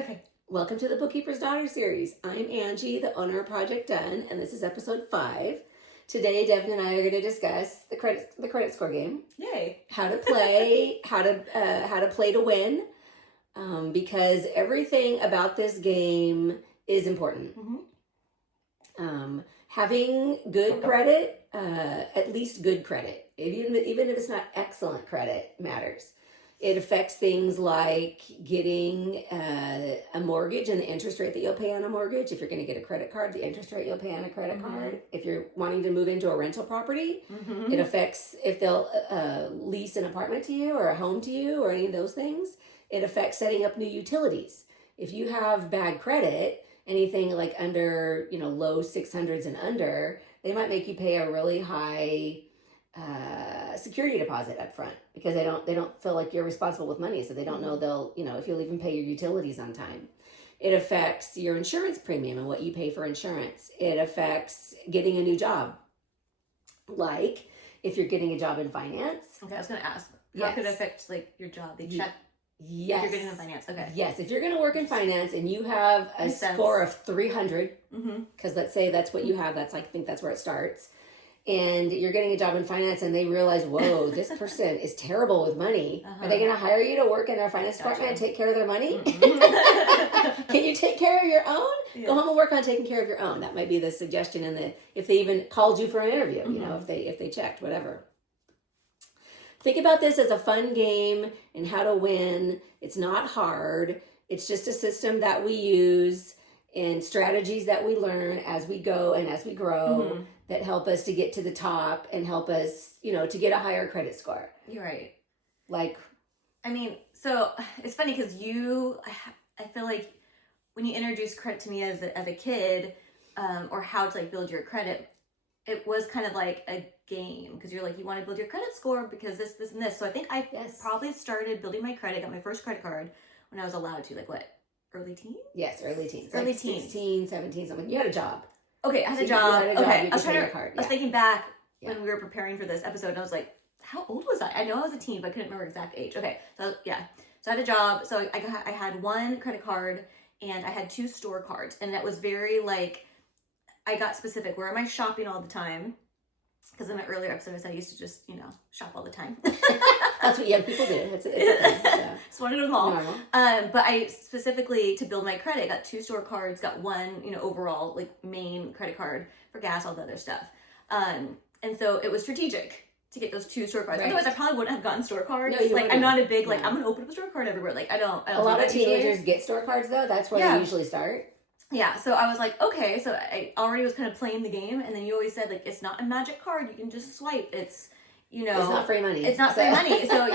Okay. Welcome to the Bookkeepers Daughter series. I'm Angie, the owner of Project Done, and this is episode 5. Today, Devin and I are going to discuss the credit score game. Yay! How to play, how to play to win, because everything about this game is important. Having good credit, at least good credit, even if it's not excellent credit, matters. It affects things like getting a mortgage and the interest rate that you'll pay on a mortgage. If you're going to get a credit card, the interest rate you'll pay on a credit card. If you're wanting to move into a rental property, it affects if they'll lease an apartment to you or a home to you or any of those things. It affects setting up new utilities. If you have bad credit, anything like under, low 600s and under, they might make you pay a really high security deposit up front because they don't feel like you're responsible with money, so they don't know they'll if you'll even pay your utilities on time. It affects your insurance premium and what you pay for insurance. It affects getting a new job, like if you're getting a job in finance. Okay, I was going to ask, how could it affect like your job? They check. Yes. If you're getting in finance. Okay. Yes, if you're going to work in finance and you have a score of 300, because let's say that's what you have, I think that's where it starts. And you're getting a job in finance and they realize, whoa, this person is terrible with money. Are they going to hire you to work in their finance department and take care of their money? Can you take care of your own? Yeah. Go home and work on taking care of your own. That might be the suggestion if they even called you for an interview, if they checked, whatever. Think about this as a fun game and how to win. It's not hard. It's just a system that we use and strategies that we learn as we go and as we grow that help us to get to the top and help us, to get a higher credit score. You're right. So it's funny because I feel like when you introduced credit to me as a kid, or how to build your credit, it was kind of like a game because you're you want to build your credit score because this, and this. So I think I probably started building my credit, got my first credit card when I was allowed to, early teens? Yes, early teens. Early teens. 16, 17, something. You had a job. Okay, I had a job. Okay, I was thinking back when we were preparing for this episode, and I was like, how old was I? I know I was a teen, but I couldn't remember exact age. Okay, so I had a job. So I had one credit card, and I had 2 store cards, and that was very I got specific. Where am I shopping all the time? Because in my earlier episodes, I used to just, shop all the time. That's what young people do. It's a thing. So. Just wanted to go to the mall. But I specifically, to build my credit, got 2 store cards, got one, overall, main credit card for gas, all the other stuff. And so it was strategic to get those 2 store cards. Right. Otherwise, I probably wouldn't have gotten store cards. No, I'm not a big, I'm going to open up a store card everywhere. I don't a lot of teenagers get store cards, though. That's where they usually start. Yeah, so I was like, okay, so I already was kind of playing the game, and then you always said, it's not a magic card, you can just swipe, it's not free money. It's not free money, so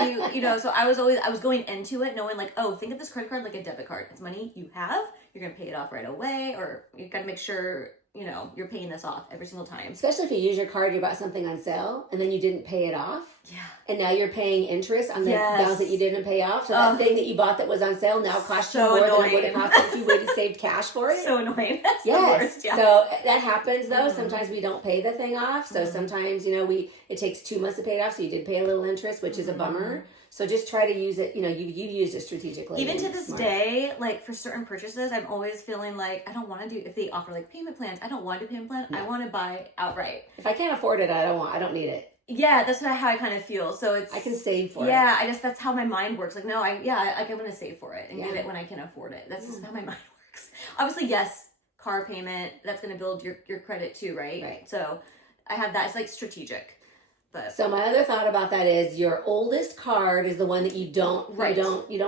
so I was going into it knowing think of this credit card like a debit card. It's money you have, you're going to pay it off right away, or you got to make sure, you're paying this off every single time. Especially if you use your card, you bought something on sale, and then you didn't pay it off. Yeah. And now you're paying interest on the balance that you didn't pay off. So that thing that you bought that was on sale now costs you more than it would have cost if you would have saved cash for it. So annoying. That's the worst. Yeah. So that happens though. Sometimes we don't pay the thing off. So sometimes, it takes 2 months to pay it off. So you did pay a little interest, which is a bummer. So just try to use it, you've used it strategically. Even to this day, for certain purchases, I'm always feeling I don't want to do, if they offer payment plans, I don't want to do payment plan. No. I want to buy outright. If I can't afford it, I don't need it. Yeah, that's how I kind of feel. So I can save for it. Yeah, I guess that's how my mind works. I'm going to save for it and give it when I can afford it. That's just how my mind works. Obviously, yes, car payment, that's going to build your credit too, right? Right. So I have that. It's strategic. But so my other thought about that is your oldest card is the one that you don't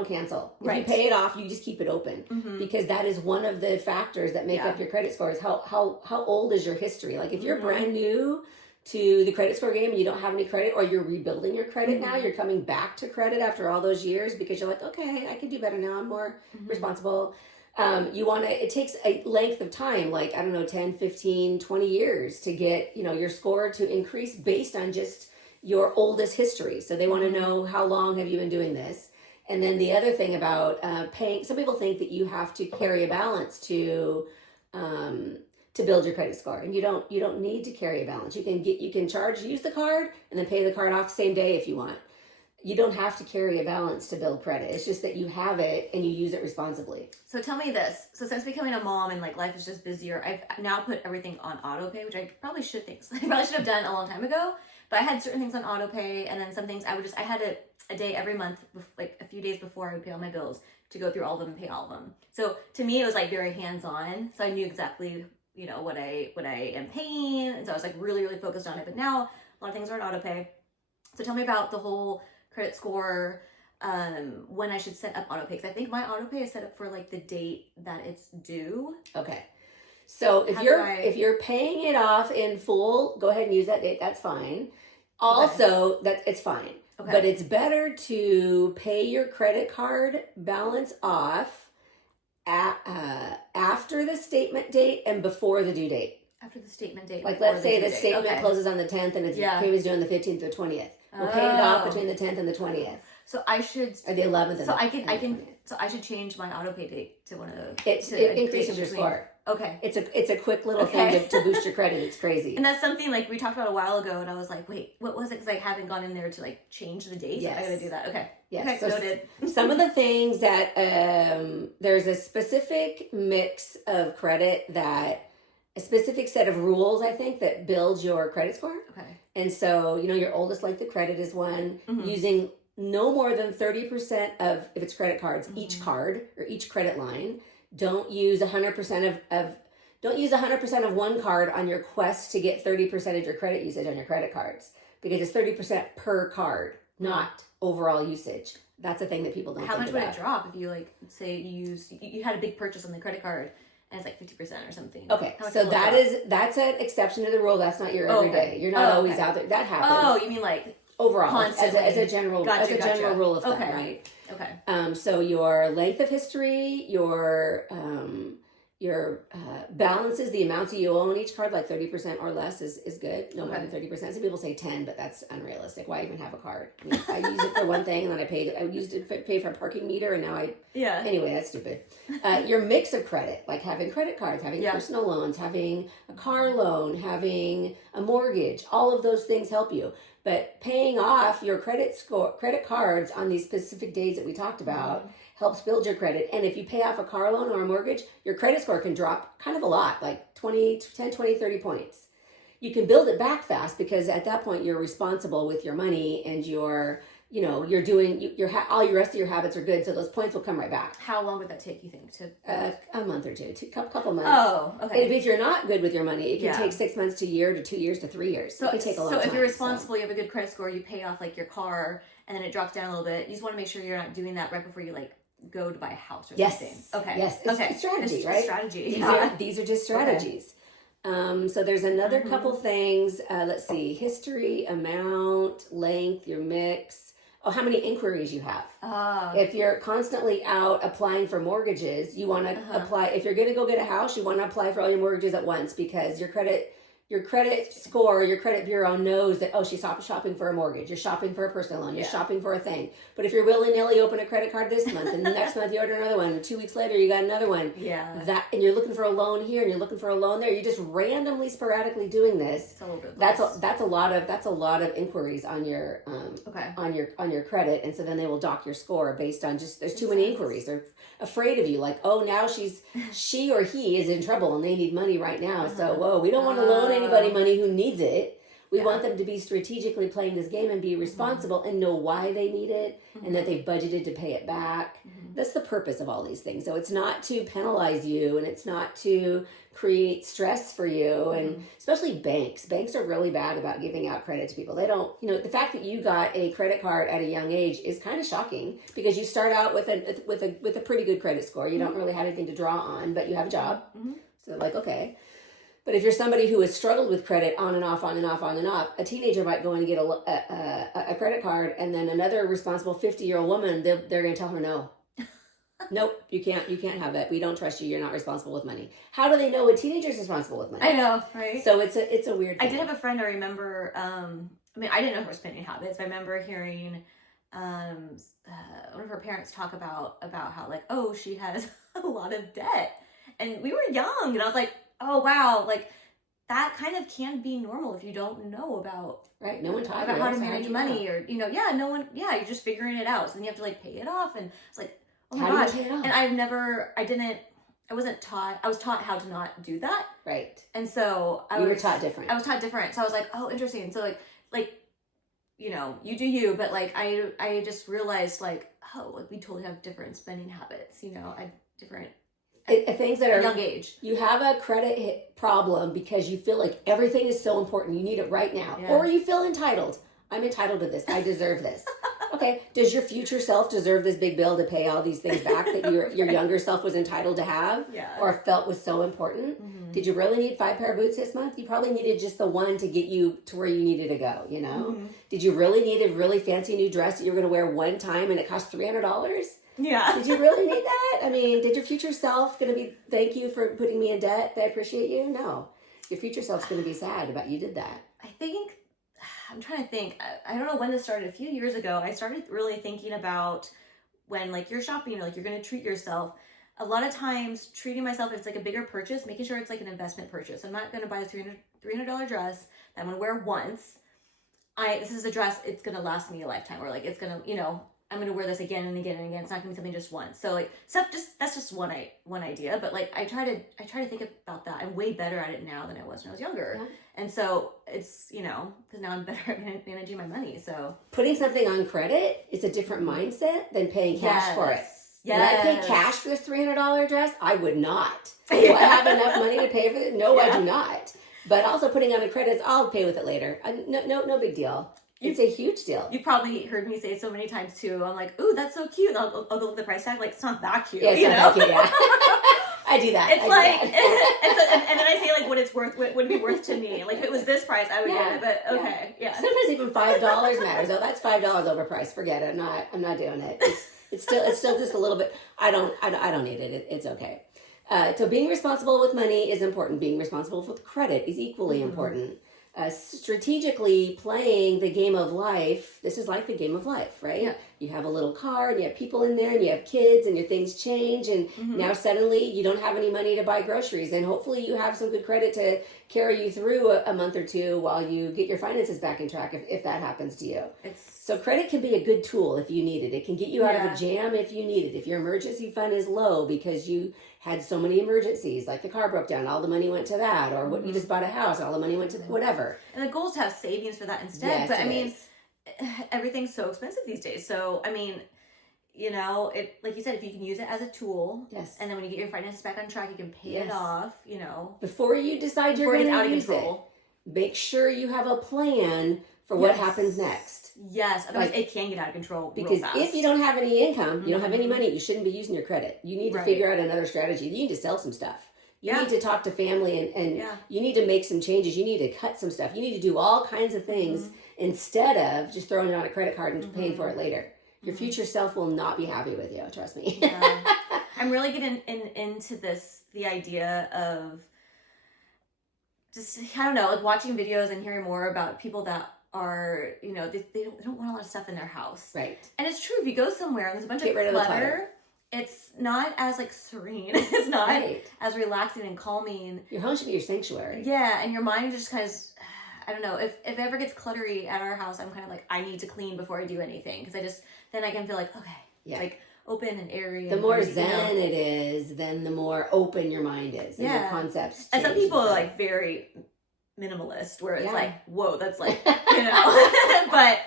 cancel. If you pay it off, you just keep it open because that is one of the factors that make up your credit score. Is how old is your history? If you're brand new to the credit score game and you don't have any credit, or you're rebuilding your credit now, you're coming back to credit after all those years because you're okay, I can do better now, I'm more responsible. It takes a length of time, 10, 15, 20 years to get, your score to increase based on just your oldest history. So they want to know how long have you been doing this. And then the other thing about paying, some people think that you have to carry a balance to build your credit score, and you don't need to carry a balance. You can use the card and then pay the card off the same day if you want. you don't have to carry a balance to build credit. It's just that you have it and you use it responsibly. So tell me this. So since becoming a mom and like life is just busier, I've now put everything on auto pay, which I probably should have done a long time ago. But I had certain things on auto pay, and then some things I had a day every month, like a few days before I would pay all my bills, to go through all of them and pay all of them. So to me, it was like very hands-on. So I knew exactly, you know, what I am paying, and so I was like really, really focused on it. But now a lot of things are on auto pay. So tell me about the whole credit score, when I should set up auto pay, because I think my auto pay is set up for like the date that it's due. Okay. So if you're paying it off in full, go ahead and use that date. That's fine. Also, it's fine. Okay. But it's better to pay your credit card balance off after the statement date and before the due date. After the statement date. Like, let's say the statement closes on the 10th and it's payment's due on the 15th or 20th. We'll pay it off between the 10th and the 20th. So I should, or the 11th. So I should change my auto pay date to one of those. It increases your score. Okay. It's a quick little thing to boost your credit. It's crazy. And that's something like we talked about a while ago, and I was like, wait, what was it? Because I haven't gone in there to like change the date. Yes. So I gotta do that. Okay. Yes. Okay, so noted. Some of the things that there's a specific mix of credit a specific set of rules, I think, that builds your credit score. Okay. And so, you know, your oldest length of credit is one. Using no more than 30% of, if it's credit cards, each card or each credit line. Don't use 100% of one card on your quest to get 30% of your credit usage on your credit cards, because it's 30% per card, not overall usage. That's a thing that people don't think about. How much would it drop if you, like, say you had a big purchase on the credit card and it's like 50% or something? Okay, so that's an exception to the rule. That's not your everyday. You're not always out there. That happens. Oh, you mean like overall as a general rule of thumb, right? Okay. So your length of history, your balances, the amounts that you owe on each card, like 30% or less is good. No more than 30%. Some people say 10, but that's unrealistic. Why even have a card? I use it for one thing, and then I used it to pay for a parking meter, and now anyway, that's stupid. Your mix of credit, like having credit cards, having personal loans, having a car loan, having a mortgage, all of those things help you. But paying off your credit cards on these specific days that we talked about helps build your credit. And if you pay off a car loan or a mortgage, your credit score can drop kind of a lot, like 10, 20, 30 points. You can build it back fast, because at that point you're responsible with your money, and you're doing all your rest of your habits are good, so those points will come right back. How long would that take, you think, to a month or two, couple months? Oh, okay. If you're not good with your money, it can take 6 months to a year to 2 years to 3 years. It can take a long time. So if you're responsible, you have a good credit score, you pay off like your car, and then it drops down a little bit. You just want to make sure you're not doing that right before you like go to buy a house or something. Okay. Yes. It's strategy, right? Strategy. These are just strategies. Okay. So there's another couple things. Let's see: history, amount, length, your mix. Oh, how many inquiries you have. If you're constantly out applying for mortgages, you want to apply. If you're going to go get a house, you want to apply for all your mortgages at once, because your credit score, your credit bureau knows that, she's shopping for a mortgage, you're shopping for a personal loan, you're shopping for a thing. But if you're willy-nilly open a credit card this month, and the next month you order another one, and 2 weeks later you got another one, and you're looking for a loan here and you're looking for a loan there, you're just randomly, sporadically doing this. It's a little bit that's a lot of inquiries on your on your credit, and so then they will dock your score based on there's too many inquiries. They're afraid of you, like, now she or he is in trouble and they need money right now. So we don't want to loan anybody money who needs it. We want them to be strategically playing this game and be responsible and know why they need it, and that they've budgeted to pay it back. That's the purpose of all these things. So it's not to penalize you, and it's not to create stress for you. And especially banks are really bad about giving out credit to people. They don't, the fact that you got a credit card at a young age is kind of shocking, because you start out with a pretty good credit score. You don't really have anything to draw on, but you have a job. So like, okay. But if you're somebody who has struggled with credit on and off, a teenager might go in and get a credit card, and then another responsible 50-year-old woman, they're going to tell her no. Nope, you can't have it. We don't trust you. You're not responsible with money. How do they know a teenager's responsible with money? I know, right? So it's a weird thing. I did have a friend, I remember, I didn't know her spending habits, but I remember hearing one of her parents talk about how, like, she has a lot of debt. And we were young, and I was like, oh wow, like that kind of can be normal if you don't know about right. No one taught about you how to manage money, or you're just figuring it out. So then you have to like pay it off, and it's like, oh my gosh. And I wasn't taught. I was taught how to not do that. Right. And so I was taught different. I was taught different. So I was like, oh, interesting. So like you do you, but like I just realized like, oh, like we totally have different spending habits. Different things that are young age. You have a credit problem because you feel like everything is so important. You need it right now, or you feel entitled. I'm entitled to this. I deserve this. Okay. Does your future self deserve this big bill to pay all these things back that your younger self was entitled to have, or felt was so important? Mm-hmm. Did you really need 5 pair of boots this month? You probably needed just the one to get you to where you needed to go. Mm-hmm. Did you really need a really fancy new dress that you're going to wear one time and it cost $300? Yeah. Did you really need that? I mean, did your future self going to be, thank you for putting me in debt, I appreciate you? No. Your future self's going to be sad about you did that. I'm trying to think. I don't know when this started. A few years ago, I started really thinking about when like you're shopping, like you're going to treat yourself. A lot of times treating myself, it's like a bigger purchase, making sure it's like an investment purchase. I'm not going to buy a $300 dress that I'm going to wear once. This is a dress, it's going to last me a lifetime, or like it's going to, I'm going to wear this again and again and again. It's not going to be something just once. So like that's just one idea. But like I try to think about that. I'm way better at it now than I was when I was younger. Yeah. And so it's, because now I'm better at managing my money. So putting something on credit is a different mindset than paying cash for it. Yes. Would I pay cash for this $300 dress? I would not. Do I have enough money to pay for it? No, I do not. But also putting on a credit, I'll pay with it later. No big deal. It's a huge deal. You've probably heard me say it so many times too. I'm like, ooh, that's so cute. I'll go look at the price tag. Like, it's not that cute. Yeah, it's not that cute, yeah. I do that. It's and then I say like what it's worth, what would it be worth to me. Like if it was this price, I would get it. But okay, yeah. Sometimes even $5 matters. Oh, that's $5 overpriced. Forget it. I'm not doing it. It's still just a little bit. I don't need it. It's okay. So being responsible with money is important. Being responsible with credit is equally important. Strategically playing the game of life. This is like the game of life, right? Yeah. You have a little car and you have people in there and you have kids and your things change and now suddenly you don't have any money to buy groceries, and hopefully you have some good credit to carry you through a month or two while you get your finances back in track if that happens to you. So credit can be a good tool if you need it. It can get you out of a jam if you need it. If your emergency fund is low because you had so many emergencies, like the car broke down, all the money went to that, or what you just bought a house, all the money went to whatever. And the goal is to have savings for that instead. Yes, but I mean, everything's so expensive these days. So I mean, it, like you said, if you can use it as a tool, and then when you get your finances back on track, you can pay it off. Before you decide you're going to use it, make sure you have a plan for what happens next. Yes, otherwise it can get out of control because real fast. If you don't have any income, you don't have any money, you shouldn't be using your credit. You need to figure out another strategy. You need to sell some stuff. You need to talk to family and you need to make some changes. You need to cut some stuff. You need to do all kinds of things instead of just throwing it on a credit card and paying for it later. Your future self will not be happy with you, trust me. I'm really getting into the idea of just, I don't know, like watching videos and hearing more about people that are, they don't want a lot of stuff in their house. Right. And it's true, if you go somewhere and there's a bunch of clutter, it's not as like serene. It's not as relaxing and calming. Your home should be your sanctuary. Yeah, and your mind just kind of, I don't know, if it ever gets cluttery at our house, I'm kind of like, I need to clean before I do anything. Because then I can feel like, okay, it's like open and airy. The more zen it is, then the more open your mind is. And your concepts change. And some people are like very minimalist, where it's like, whoa, that's like, but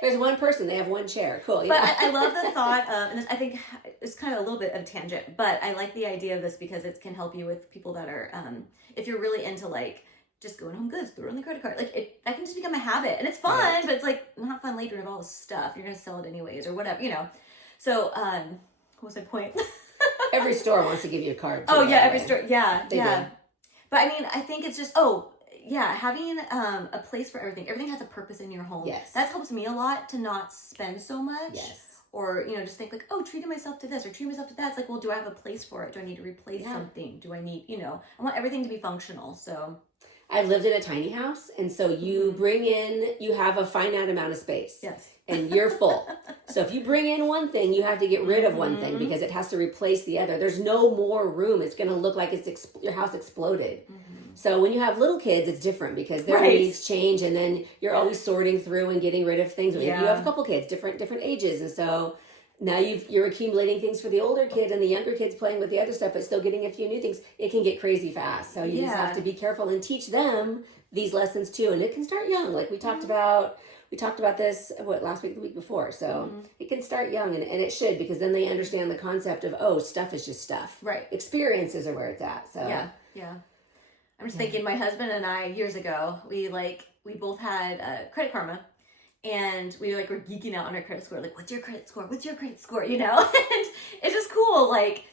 there's one person, they have one chair. Cool. But I love the thought of, and I think it's kind of a little bit of a tangent, but I like the idea of this because it can help you with people that are, if you're really into like just going home goods, throw in the credit card, like that can just become a habit, and it's fun, but it's like not fun later with all this stuff. You're gonna sell it anyways or whatever, So, what was my point? Every store wants to give you a card. Oh yeah, every store, they do. But I mean, I think it's just, having a place for everything. Everything has a purpose in your home. Yes. That helps me a lot to not spend so much. Yes. Or, just think like, treating myself to this or treating myself to that. It's like, well, do I have a place for it? Do I need to replace something? Do I need, I want everything to be functional. So I've lived in a tiny house. And so you you have a finite amount of space. Yes. And you're full. So if you bring in one thing, you have to get rid of one thing because it has to replace the other. There's no more room. It's going to look like your house exploded. So when you have little kids, it's different because their needs change, and then you're always sorting through and getting rid of things. You have a couple kids, different ages, and so now you're accumulating things for the older kid, and the younger kid's playing with the other stuff, but still getting a few new things. It can get crazy fast. So you just have to be careful and teach them these lessons too, and it can start young. Like we talked about this last week, the week before. So it can start young, and it should, because then they understand the concept of stuff is just stuff. Right. Experiences are where it's at. So yeah. I'm just thinking, my husband and I years ago, we both had Credit Karma, and we were geeking out on our credit score. Like, what's your credit score? What's your credit score? You know, and it's just cool. Like,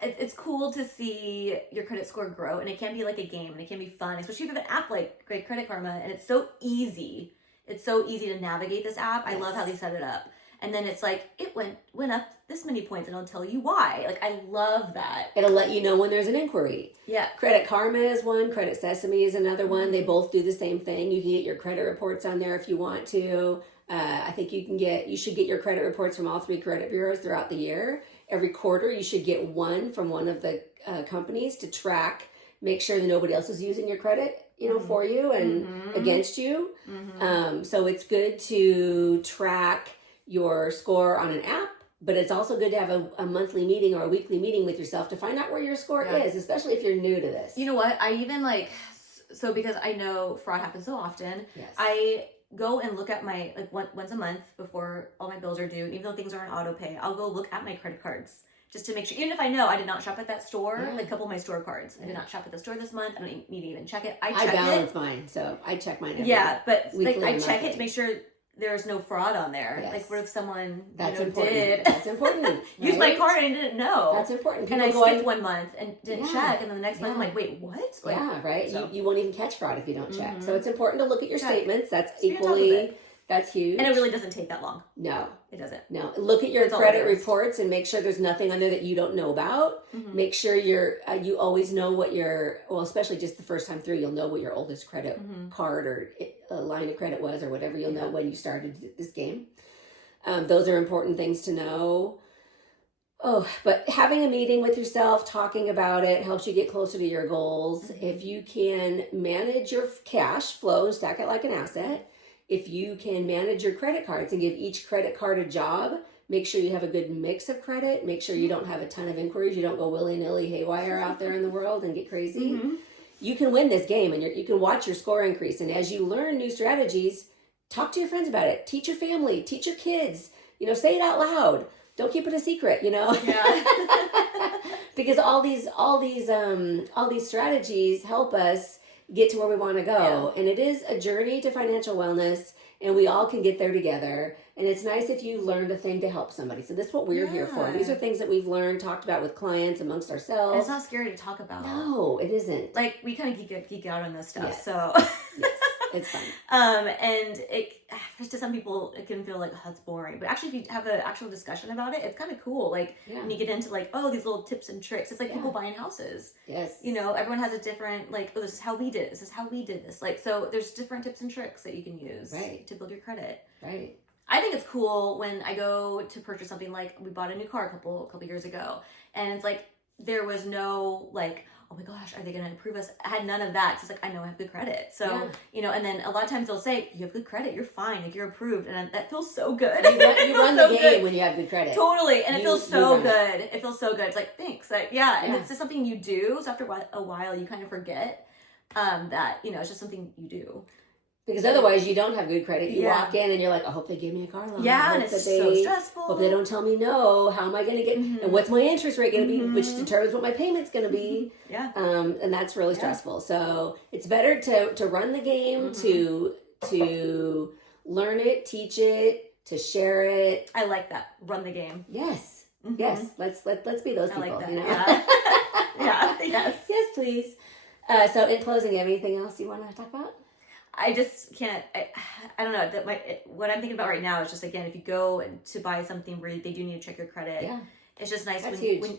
it's cool to see your credit score grow, and it can be like a game, and it can be fun, especially if you have an app like Credit Karma, and it's so easy. It's so easy to navigate this app. I love how they set it up. And then it's like, it went up this many points, and it'll tell you why. Like, I love that. It'll let you know when there's an inquiry. Yeah. Credit Karma is one. Credit Sesame is another one. They both do the same thing. You can get your credit reports on there if you want to. I think you should get your credit reports from all 3 credit bureaus throughout the year. Every quarter, you should get one from one of the companies to track, make sure that nobody else is using your credit, for you and against you. So it's good to track your score on an app, but it's also good to have a monthly meeting or a weekly meeting with yourself to find out where your score is, especially if you're new to this. You know what? I even because I know fraud happens so often, I go and look at my, once a month before all my bills are due, even though things are on auto pay, I'll go look at my credit cards just to make sure, even if I know I did not shop at that store, like a couple of my store cards, I did not shop at the store this month, I don't need to even check it. I balance mine, so I check mine every but I check it to make sure there's no fraud on there. Yes. Like, what if someone That's important. Use my card and I didn't know. That's important. People and I skipped 1 month and didn't check, and then the next month I'm like, wait, what? Right. So. You won't even catch fraud if you don't check. So it's important to look at your statements. That's equally, that's huge. And it really doesn't take that long. No. It doesn't. No. Look at your credit reports and make sure there's nothing on there that you don't know about. Make sure you always know what especially just the first time through, you'll know what your oldest credit card or line of credit was or whatever. You'll know when you started this game. Those are important things to know. But having a meeting with yourself, talking about it, helps you get closer to your goals. If you can manage your cash flow and stack it like an asset, if you can manage your credit cards and give each credit card a job, make sure you have a good mix of credit, make sure you don't have a ton of inquiries, you don't go willy-nilly haywire out there in the world and get crazy. You can win this game, and you can watch your score increase. And as you learn new strategies, talk to your friends about it. Teach your family, teach your kids, say it out loud. Don't keep it a secret, because all these strategies help us get to where we want to go. And it is a journey to financial wellness, and we all can get there together. And it's nice if you learned a thing to help somebody. So this is what we're here for. These are things that we've learned, talked about with clients, amongst ourselves. And it's not scary to talk about. No, it isn't. Like, we kind of geek out on this stuff, so... It's fun. And to some people, it can feel like, oh, that's boring. But actually, if you have an actual discussion about it, it's kind of cool. Like, when you get into these little tips and tricks, it's like people buying houses. Yes. Everyone has a different, this is how we did it. This is how we did this. So there's different tips and tricks that you can use to build your credit. Right. I think it's cool when I go to purchase something, like we bought a new car a couple years ago, and it's like, there was no, oh my gosh, are they going to approve us? I had none of that. So it's like, I know I have good credit. So, and then a lot of times they'll say, you have good credit, you're fine, you're approved. And that feels so good. You run the game when you have good credit. Totally. And it feels so good. It feels so good. It's like, thanks. And it's just something you do. So after a while, you kind of forget that, it's just something you do. Because otherwise you don't have good credit. You walk in and you're like, I hope they give me a car loan. Yeah, and it's so stressful. Hope they don't tell me no. How am I going to get, and what's my interest rate going to be, which determines what my payment's going to be. Yeah. And that's really stressful. So it's better to run the game, to learn it, teach it, to share it. I like that. Run the game. Yes. Yes. Let's be those people. I like that. Yes. Yes, please. So in closing, anything else you want to talk about? I just can't, I don't know, what I'm thinking about right now is just, again, if you go to buy something where they do need to check your credit, it's just nice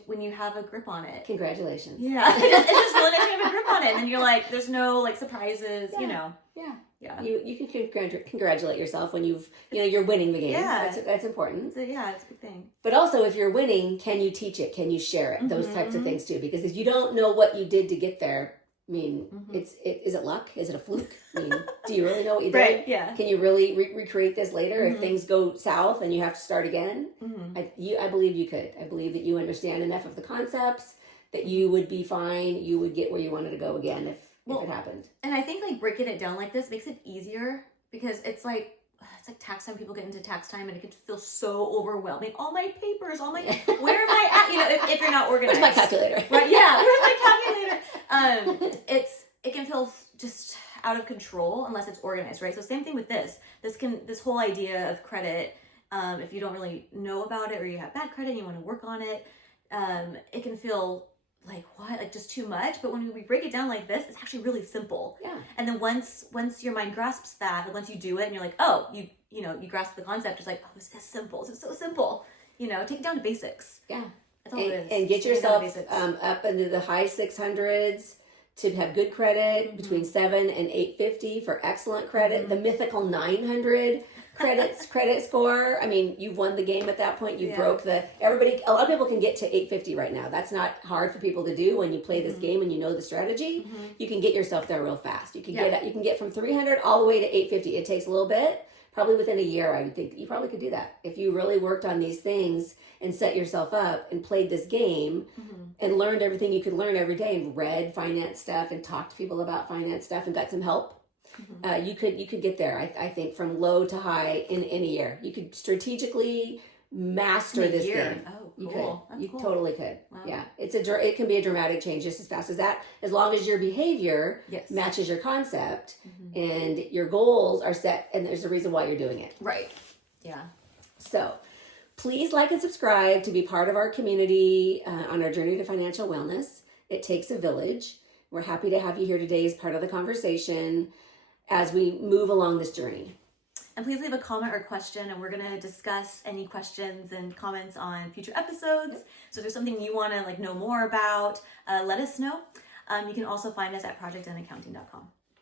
when you have a grip on it. Congratulations. Yeah. It's just really nice to have a grip on it. And then you're like, there's no surprises, Yeah. You can congratulate yourself when you're winning the game. Yeah. That's important. It's a good thing. But also, if you're winning, can you teach it? Can you share it? Those types of things too. Because if you don't know what you did to get there, I mean, is it luck? Is it a fluke? I mean, do you really know what you did? Right, yeah. Can you really recreate this later if things go south and you have to start again? I believe you could. I believe that you understand enough of the concepts that you would be fine. You would get where you wanted to go again if it happened. And I think like breaking it down like this makes it easier because it's like tax time. People get into tax time and it can feel so overwhelming. All my papers, where am I at? You know, if you're not organized. Where's my calculator? Right? Yeah. Where's my calculator? It can feel just out of control unless it's organized, right? So same thing with this. This whole idea of credit, if you don't really know about it or you have bad credit and you want to work on it, it can feel like what, like just too much. But when we break it down like this, it's actually really simple. Yeah. And then once your mind grasps that, like once you do it and you're like, oh, you grasp the concept, it's like, oh, this is simple. This is so simple. You know, take it down to basics. Yeah. That's all it is. And get yourself up into the high 600s to have good credit, between 7 and 850 for excellent credit. The mythical 900 credit score. I mean, you've won the game at that point. You broke a lot of people can get to 850 right now. That's not hard for people to do when you play this game and you know the strategy. You can get yourself there real fast. You can get from 300 all the way to 850. It takes a little bit. Probably within a year, I would think you probably could do that. If you really worked on these things and set yourself up and played this game and learned everything you could learn every day and read finance stuff and talked to people about finance stuff and got some help, you could get there. I think from low to high in a year. You could strategically master this game. Oh, you cool. could. You totally could. Wow. Yeah, it can be a dramatic change just as fast as that, as long as your behavior matches your concept and your goals are set, and there's a reason why you're doing it. Right. Yeah. So, please like and subscribe to be part of our community on our journey to financial wellness. It takes a village. We're happy to have you here today as part of the conversation as we move along this journey. And please leave a comment or question, and we're going to discuss any questions and comments on future episodes. So if there's something you want to know more about, let us know. You can also find us at projectandaccounting.com.